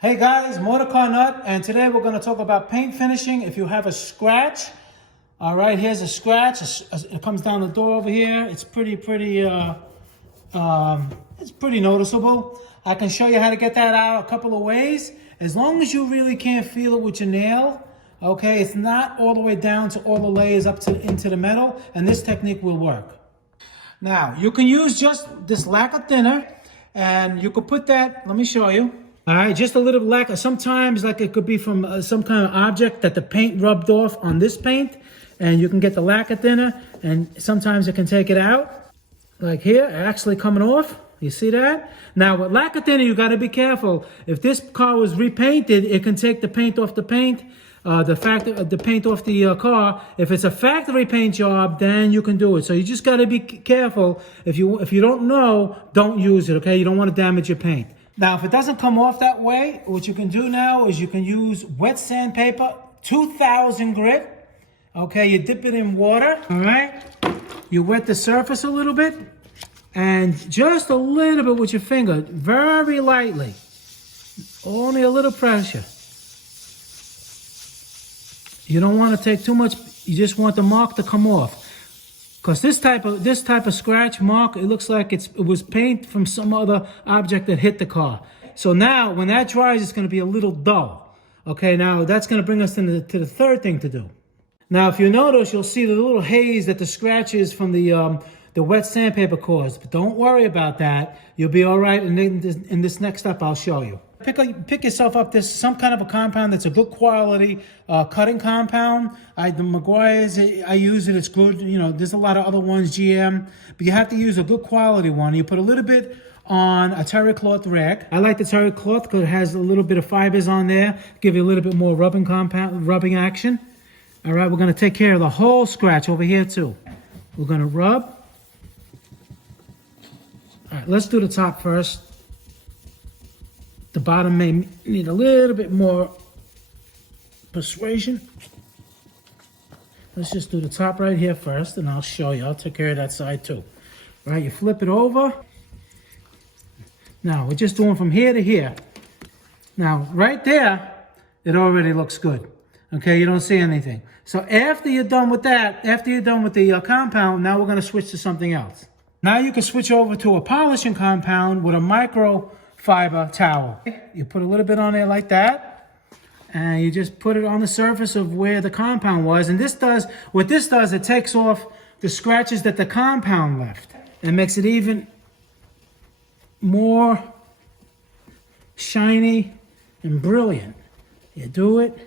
Hey guys, Motorcarnut, and today we're going to talk about paint finishing. If you have a scratch, all right, here's a scratch. It comes down the door over here. It's pretty noticeable. I can show you how to get that out a couple of ways. As long as you really can't feel it with your nail, okay, it's not all the way down to all the layers up to into the metal, and this technique will work. Now, you can use just this lacquer thinner, and you could put that, let me show you. All right, just a little lacquer. Sometimes, like it could be from some kind of object that the paint rubbed off on this paint, and you can get the lacquer thinner, and sometimes it can take it out. Like here, actually coming off. You see that? Now, with lacquer thinner, you got to be careful. If this car was repainted, it can take the paint off the paint. The paint off the car. If it's a factory paint job, then you can do it. So you just got to be careful. If you don't know, don't use it. Okay, you don't want to damage your paint. Now, if it doesn't come off that way, what you can do now is you can use wet sandpaper, 2000 grit. Okay, you dip it in water. All right, you wet the surface a little bit, and just a little bit with your finger, very lightly, only a little pressure. You don't want to take too much. You just want the mark to come off, because this type of scratch mark, it looks like it was paint from some other object that hit the car. So now, when that dries, it's going to be a little dull. Okay, now that's going to bring us to the third thing to do. Now, if you notice, you'll see the little haze that the scratches from the wet sandpaper caused. But don't worry about that. You'll be all right. And in this next step, I'll show you. Pick yourself up some kind of a compound that's a good quality cutting compound. The Meguiar's, I use it. It's good. You know, there's a lot of other ones, GM, but you have to use a good quality one. You put a little bit on a terry cloth rag. I like the terry cloth because it has a little bit of fibers on there, give you a little bit more rubbing action. All right, we're going to take care of the whole scratch over here too. We're going to rub. All right, let's do the top first. The bottom may need a little bit more persuasion. Let's just do the top right here first, and I'll show you. I'll take care of that side too. All right, you flip it over. Now, we're just doing from here to here. Now, right there, it already looks good. Okay, you don't see anything. So after you're done with that, after you're done with the compound, now we're going to switch to something else. Now you can switch over to a polishing compound with a microfiber towel. You put a little bit on there like that, and you just put it on the surface of where the compound was. And what this does, it takes off the scratches that the compound left and makes it even more shiny and brilliant. You do it.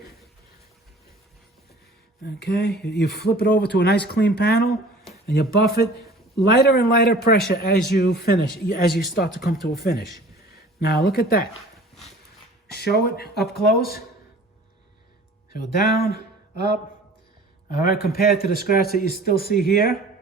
Okay, you flip it over to a nice clean panel, and you buff it lighter and lighter pressure as you finish, as you start to come to a finish. Now look at that. Show it up close. So down, up. All right, compared to the scratch that you still see here.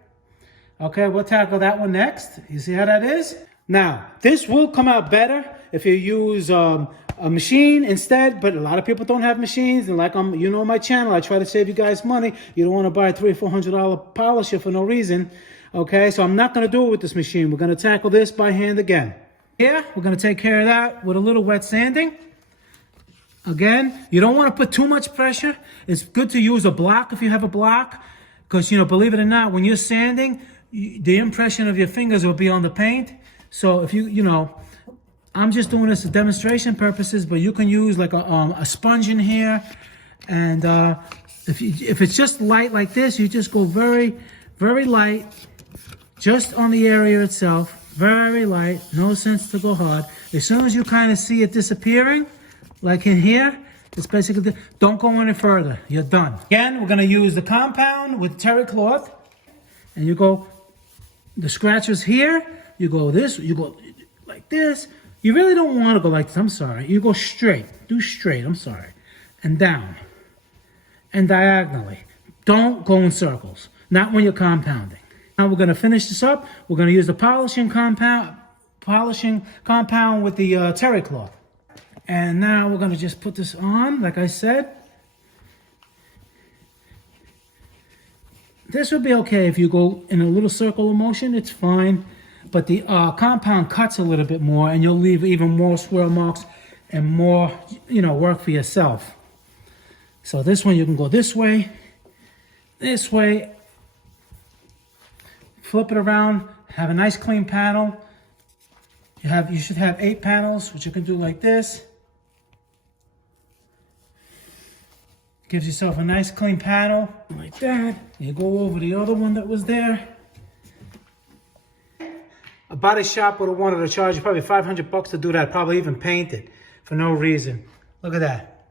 Okay, we'll tackle that one next. You see how that is? Now, this will come out better if you use a machine instead, but a lot of people don't have machines, and like you know my channel, I try to save you guys money. You don't want to buy a $300 or $400 polisher for no reason. Okay, so I'm not going to do it with this machine. We're going to tackle this by hand again. Here, we're going to take care of that with a little wet sanding. Again, you don't want to put too much pressure. It's good to use a block if you have a block, because, you know, believe it or not, when you're sanding, the impression of your fingers will be on the paint. So if you know, I'm just doing this for demonstration purposes, but you can use like a sponge in here. And if it's just light like this, you just go very, very light, just on the area itself. Very light, no sense to go hard. As soon as you kind of see it disappearing, like in here, it's basically, don't go any further. You're done. Again, we're going to use the compound with terry cloth. And you go, the scratches here, you go this, you go like this. You really don't want to go like this, I'm sorry. You go straight, do straight, I'm sorry. And down, and diagonally. Don't go in circles, not when you're compounding. Now we're going to finish this up. We're going to use the polishing compound with the terry cloth. And now we're going to just put this on, like I said. This would be okay if you go in a little circular motion, it's fine. But the compound cuts a little bit more, and you'll leave even more swirl marks and more, work for yourself. So this one you can go this way, flip it around, have a nice clean panel. You should have 8 panels, which you can do like this. Gives yourself a nice clean panel, like that. You go over the other one that was there. A body shop would have wanted to charge you probably $500 to do that, probably even paint it for no reason. Look at that.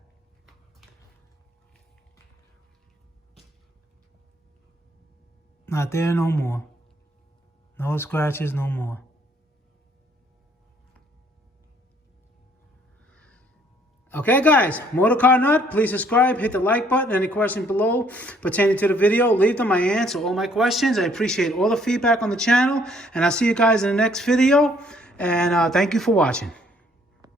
Not there no more. No scratches, no more. Okay guys, Motorcarnut, please subscribe, hit the like button. Any questions below pertaining to the video, leave them. I answer all my questions. I appreciate all the feedback on the channel, and I'll see you guys in the next video, and thank you for watching.